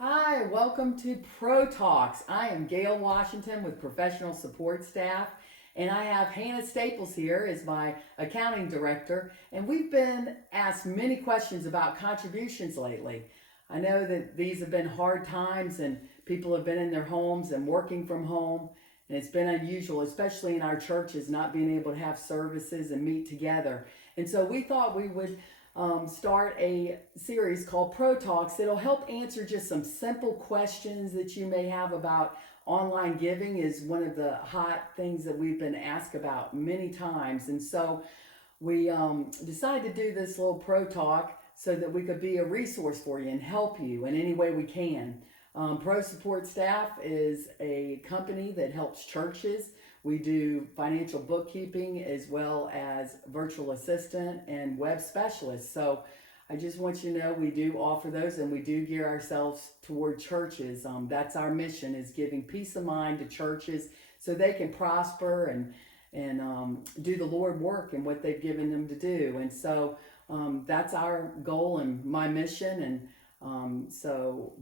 Hi, welcome to Pro Talks. I am Gail Washington with Professional Support Staff, and I have Hannah Staples here as my accounting director. And we've been asked many questions about contributions lately. I know that these have been hard times, and people have been in their homes and working from home, and it's been unusual, especially in our churches, not being able to have services and meet together. And so we thought we would start a series called Pro Talks that'll help answer just some simple questions that you may have about online giving is one of the hot things that we've been asked about many times. And so we decided to do this little Pro Talk so that we could be a resource for you and help you in any way we can. Pro Support Staff is a company that helps churches. We do financial bookkeeping as well as virtual assistant and web specialist. So I just want you to know we do offer those, and we do gear ourselves toward churches. That's our mission, is giving peace of mind to churches so they can prosper and do the Lord work and what they've given them to do. And so that's our goal and my mission. And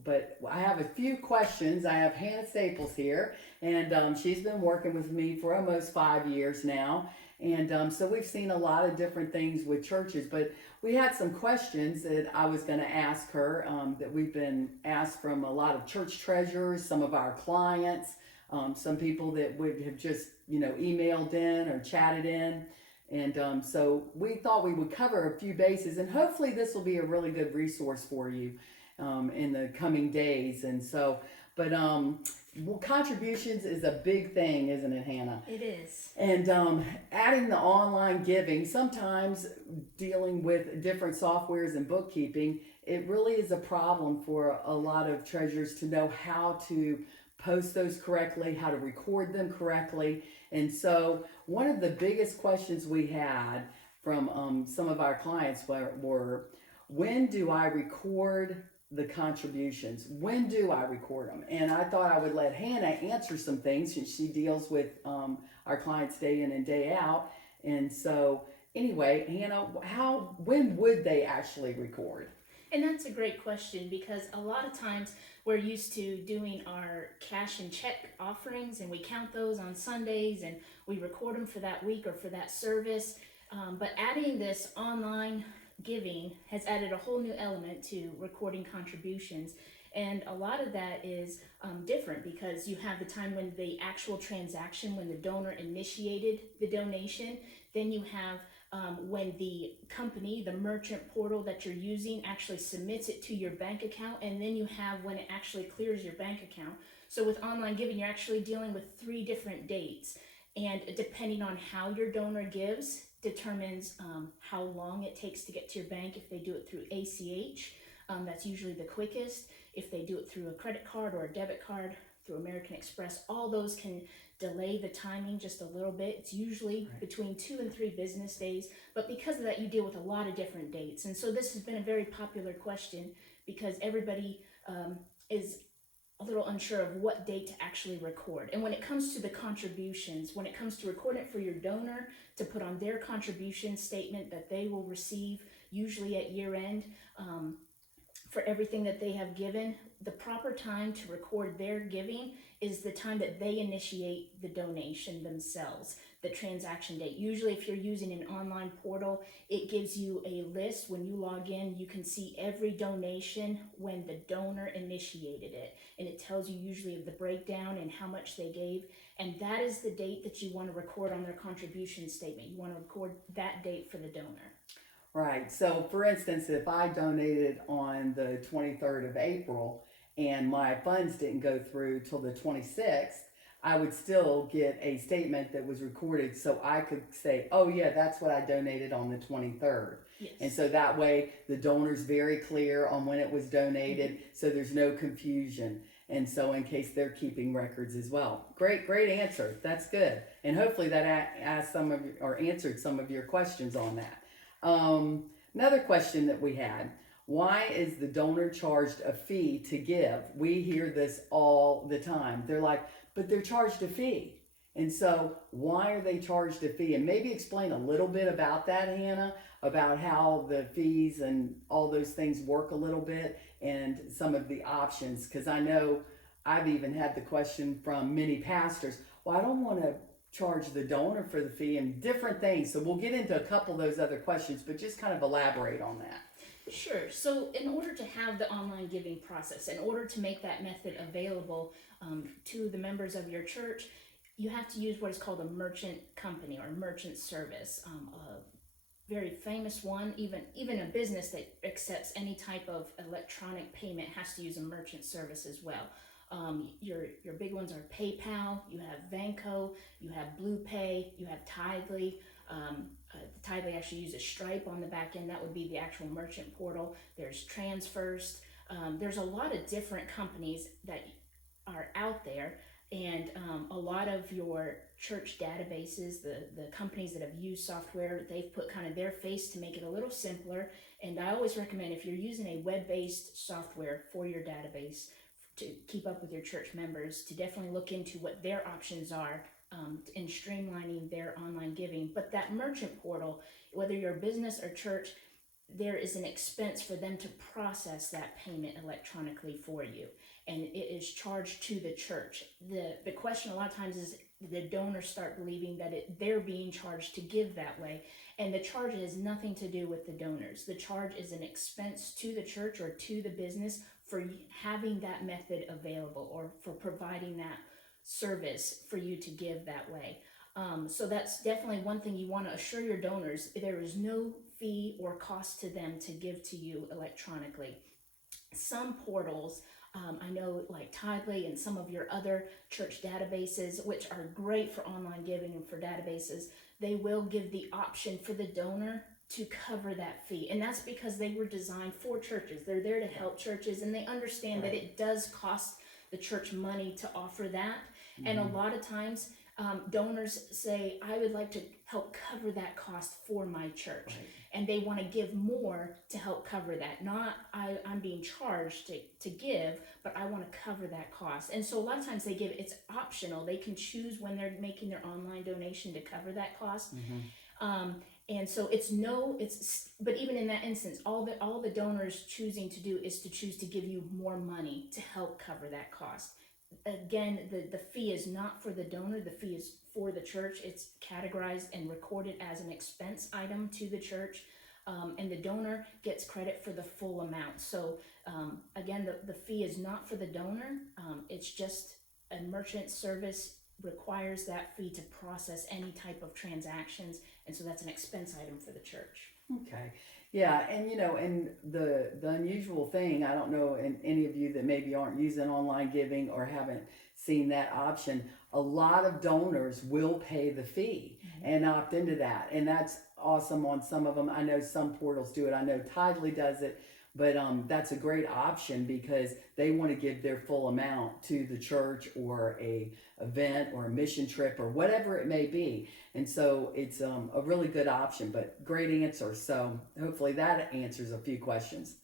but I have a few questions. I have Hannah Staples here, and she's been working with me for almost 5 years now. And so we've seen a lot of different things with churches, but we had some questions that I was going to ask her that we've been asked from a lot of church treasurers, some of our clients, some people that would have just, emailed in or chatted in. And so we thought we would cover a few bases, and hopefully this will be a really good resource for you in the coming days. And so, but contributions is a big thing, isn't it, Hannah? It is. And adding the online giving, sometimes dealing with different softwares and bookkeeping, it really is a problem for a lot of treasurers to know how to post those correctly, how to record them correctly. And so one of the biggest questions we had from some of our clients were, when do I record the contributions? When do I record them? And I thought I would let Hannah answer some things since she deals with our clients day in and day out. And so anyway, Hannah, when would they actually record? And that's a great question because a lot of times we're used to doing our cash and check offerings and we count those on Sundays and we record them for that week or for that service. But adding this online giving has added a whole new element to recording contributions. And a lot of that is different because you have the time when the actual transaction, when the donor initiated the donation, then you have when the company, the merchant portal that you're using actually submits it to your bank account, and then you have when it actually clears your bank account. So with online giving, you're actually dealing with 3 different dates, and depending on how your donor gives determines how long it takes to get to your bank. If they do it through ACH, that's usually the quickest. If they do it through a credit card or a debit card, through American Express, all those can delay the timing just a little bit. It's usually between 2 and 3 business days, but because of that, you deal with a lot of different dates. And so this has been a very popular question because everybody is a little unsure of what date to actually record. And when it comes to the contributions, when it comes to recording it for your donor to put on their contribution statement that they will receive usually at year end, for everything that they have given, the proper time to record their giving is the time that they initiate the donation themselves, the transaction date. Usually if you're using an online portal, it gives you a list. When you log in, you can see every donation when the donor initiated it. And it tells you usually of the breakdown and how much they gave. And that is the date that you want to record on their contribution statement. You want to record that date for the donor. Right. So, for instance, if I donated on the 23rd of April and my funds didn't go through till the 26th, I would still get a statement that was recorded so I could say, oh, yeah, that's what I donated on the 23rd. Yes. And so that way the donor's very clear on when it was donated, so there's no confusion. And so in case they're keeping records as well. Great answer. That's good. And hopefully that asked some of or answered some of your questions on that. Another question that we had, why is the donor charged a fee to give? We hear this all the time. They're like, but they're charged a fee. And so why are they charged a fee? And maybe explain a little bit about that, Hannah, about how the fees and all those things work a little bit and some of the options. Because I know I've even had the question from many pastors, well, I don't want to charge the donor for the fee and different things. So we'll get into a couple of those other questions, but just kind of elaborate on that. Sure. So, in order to have the online giving process, in order to make that method available to the members of your church, you have to use what is called a merchant company or merchant service. A very famous one, even a business that accepts any type of electronic payment has to use a merchant service as well. Your big ones are PayPal, you have Venco, you have Blue Pay, you have Tidely. Tidely actually uses Stripe on the back end. That would be the actual merchant portal. There's Transfers. There's a lot of different companies that are out there, and a lot of your church databases, the companies that have used software, they've put kind of their face to make it a little simpler. And I always recommend, if you're using a web-based software for your database to keep up with your church members, to definitely look into what their options are in streamlining their online giving. But that merchant portal, whether you're a business or church, there is an expense for them to process that payment electronically for you, and it is charged to the church. The question a lot of times is the donors start believing that they're being charged to give that way, and the charge has nothing to do with the donors. The charge is an expense to the church or to the business for having that method available or for providing that service for you to give that way. So that's definitely one thing you want to assure your donors. There is no fee or cost to them to give to you electronically. Some portals, I know like Tidely and some of your other church databases, which are great for online giving and for databases, they will give the option for the donor to cover that fee. And that's because they were designed for churches. They're there to help churches, and they understand that it does cost the church money to offer that. And a lot of times, donors say, I would like to help cover that cost for my church. And they want to give more to help cover that. Not, I'm being charged to give, but I want to cover that cost. And so a lot of times they give, it's optional. They can choose when they're making their online donation to cover that cost. And so but even in that instance, all the donors choosing to do is to choose to give you more money to help cover that cost. Again, the fee is not for the donor, the fee is for the church. It's categorized and recorded as an expense item to the church, and the donor gets credit for the full amount. So again, the fee is not for the donor, it's just a merchant service requires that fee to process any type of transactions, and so that's an expense item for the church. Okay. Yeah, and and the unusual thing, I don't know, and any of you that maybe aren't using online giving or haven't seen that option, a lot of donors will pay the fee and opt into that. And that's awesome on some of them. I know some portals do it. I know Tidely does it, but that's a great option because they want to give their full amount to the church or a event or a mission trip or whatever it may be. And so it's a really good option, but great answer. So hopefully that answers a few questions.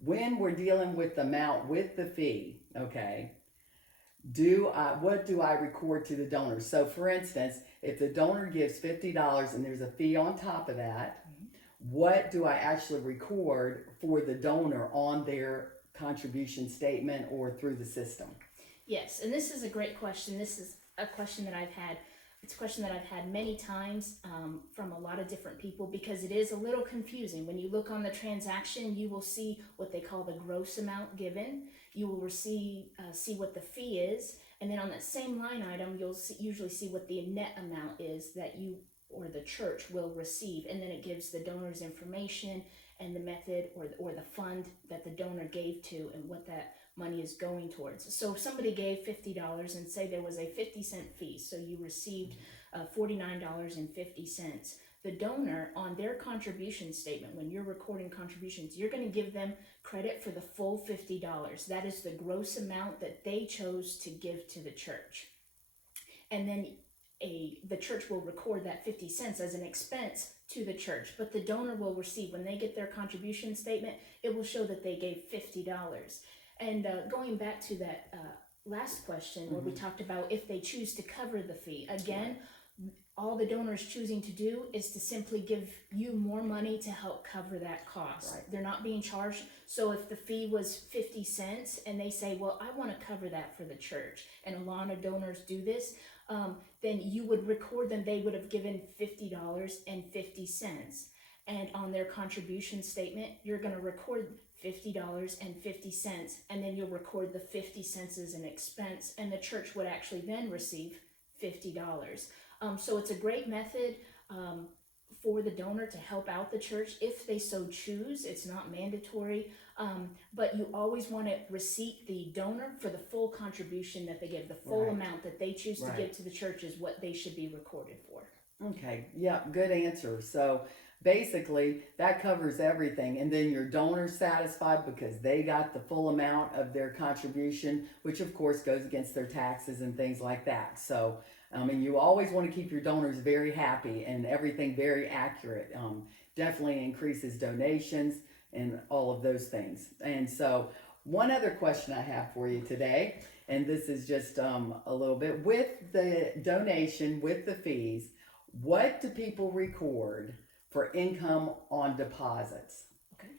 When we're dealing with the amount with the fee, okay, what do I record to the donor? So for instance, if the donor gives $50 and there's a fee on top of that, what do I actually record for the donor on their contribution statement or through the system? Yes, and this is a great question. This is a question that I've had. It's a question that I've had many times from a lot of different people because it is a little confusing. When you look on the transaction, you will see what they call the gross amount given. You will see what the fee is, and then on that same line item, you'll usually see what the net amount is that you or the church will receive, and then it gives the donor's information and the method or the fund that the donor gave to and what that money is going towards. So if somebody gave $50 and say there was a 50-cent fee, so you received $49.50, the donor on their contribution statement, when you're recording contributions, you're going to give them credit for the full $50. That is the gross amount that they chose to give to the church. And then the church will record that 50 cents as an expense to the church, but the donor will receive, when they get their contribution statement, it will show that they gave $50. And going back to that last question where we talked about if they choose to cover the fee, again, all the donor is choosing to do is to simply give you more money to help cover that cost. Right. They're not being charged. So if the fee was 50 cents and they say, well, I want to cover that for the church, and a lot of donors do this, then you would record them. They would have given $50.50. And on their contribution statement, you're going to record $50.50, and then you'll record the 50 cents as an expense, and the church would actually then receive $50. So it's a great method for the donor to help out the church if they so choose. It's not mandatory, but you always want to receipt the donor for the full contribution that they give. The full Right. amount that they choose to Right. give to the church is what they should be recorded for. Okay, yeah, good answer. So basically, that covers everything. And then your donor's satisfied because they got the full amount of their contribution, which of course goes against their taxes and things like that. So, I mean, you always want to keep your donors very happy and everything very accurate. Definitely increases donations and all of those things. And so, one other question I have for you today, and this is just a little bit with the donation, with the fees. What do people record for income on deposits? Okay.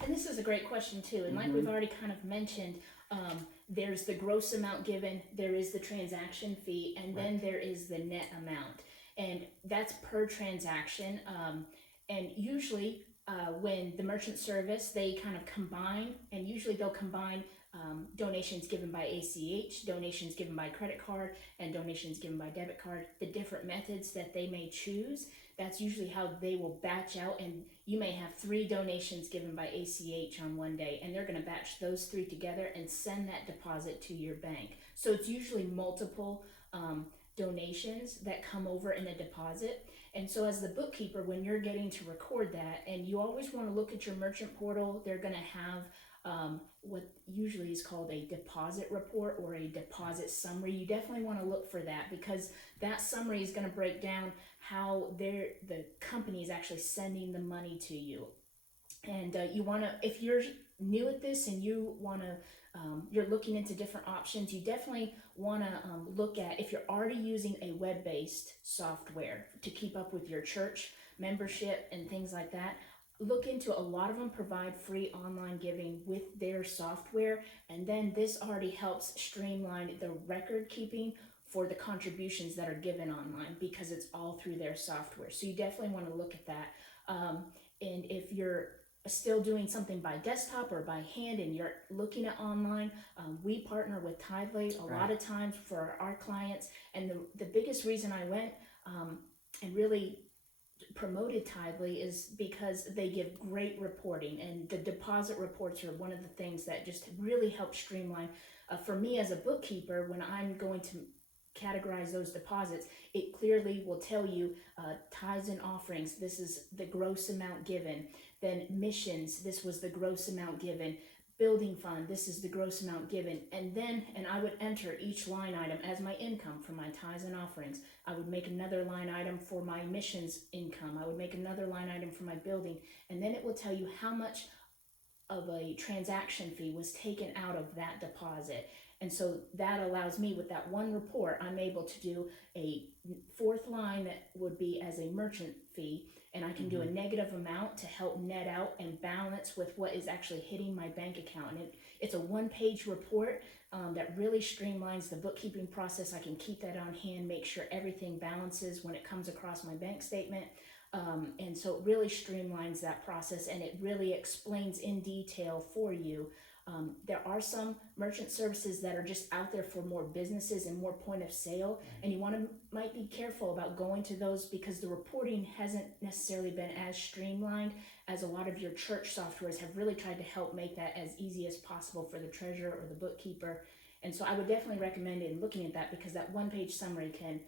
And this is a great question too. And like we've already kind of mentioned, there's the gross amount given, there is the transaction fee, and then there is the net amount. And that's per transaction. And usually when the merchant service, they kind of combine, and usually they'll combine donations given by ACH, donations given by credit card, and donations given by debit card. The different methods that they may choose, that's usually how they will batch out. And you may have 3 donations given by ACH on one day, and they're going to batch those 3 together and send that deposit to your bank. So it's usually multiple donations that come over in a deposit. And so as the bookkeeper, when you're getting to record that, and you always want to look at your merchant portal, they're going to have what usually is called a deposit report or a deposit summary. You definitely want to look for that, because that summary is going to break down how the company is actually sending the money to you. And you want to, if you're new at this and you want to, you're looking into different options, you definitely want to look at, if you're already using a web-based software to keep up with your church membership and things like that, look into, a lot of them provide free online giving with their software, and then this already helps streamline the record keeping for the contributions that are given online, because it's all through their software. So you definitely want to look at that. And if you're still doing something by desktop or by hand and you're looking at online, we partner with Tithely a lot of times for our clients. And the biggest reason I went and really promoted Tithely is because they give great reporting, and the deposit reports are one of the things that just really help streamline. For me as a bookkeeper, when I'm going to categorize those deposits, it clearly will tell you tithes and offerings, this is the gross amount given. Then missions, this was the gross amount given. Building fund, this is the gross amount given. And I would enter each line item as my income for my tithes and offerings. I would make another line item for my missions income. I would make another line item for my building. And then it will tell you how much of a transaction fee was taken out of that deposit. And so that allows me, with that one report, I'm able to do a 4th line that would be as a merchant fee, and I can do a negative amount to help net out and balance with what is actually hitting my bank account. And it's a 1-page report that really streamlines the bookkeeping process. I can keep that on hand, make sure everything balances when it comes across my bank statement. And so it really streamlines that process, and it really explains in detail for you. There are some merchant services that are just out there for more businesses and more point of sale, and you might be careful about going to those, because the reporting hasn't necessarily been as streamlined as a lot of your church softwares have really tried to help make that as easy as possible for the treasurer or the bookkeeper. And so I would definitely recommend looking at that, because that 1-page summary can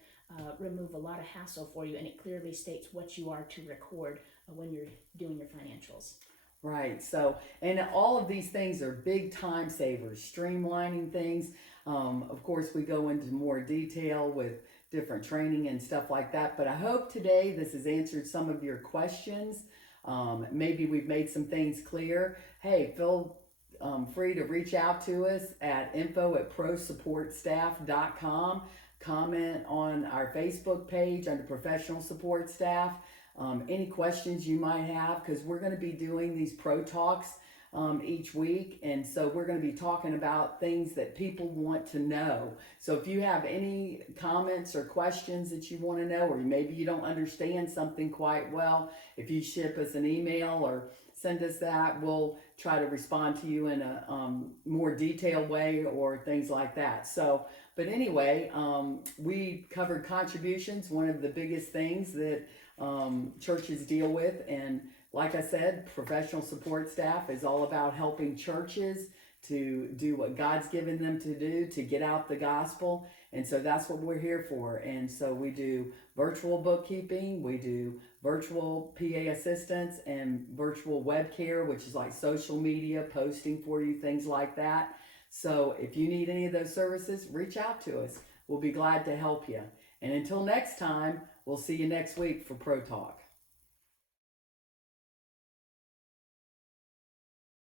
remove a lot of hassle for you, and it clearly states what you are to record when you're doing your financials. Right. So, and all of these things are big time savers, streamlining things. Of course, we go into more detail with different training and stuff like that. But I hope today this has answered some of your questions. Maybe we've made some things clear. Hey, feel free to reach out to us at info@prosupportstaff.com. comment on our Facebook page under professional support staff. Any questions you might have, because we're going to be doing these pro talks each week, and so we're going to be talking about things that people want to know. So if you have any comments or questions that you want to know, or maybe you don't understand something quite well, if you ship us an email or send us that, we'll try to respond to you in a more detailed way or things like that. So, but anyway, we covered contributions, one of the biggest things that churches deal with. And like I said, professional support staff is all about helping churches to do what God's given them to do, to get out the gospel. And so that's what we're here for. And so we do virtual bookkeeping, we do virtual PA assistance, and virtual web care, which is like social media, posting for you, things like that. So if you need any of those services, reach out to us. We'll be glad to help you. And until next time, we'll see you next week for Pro Talk.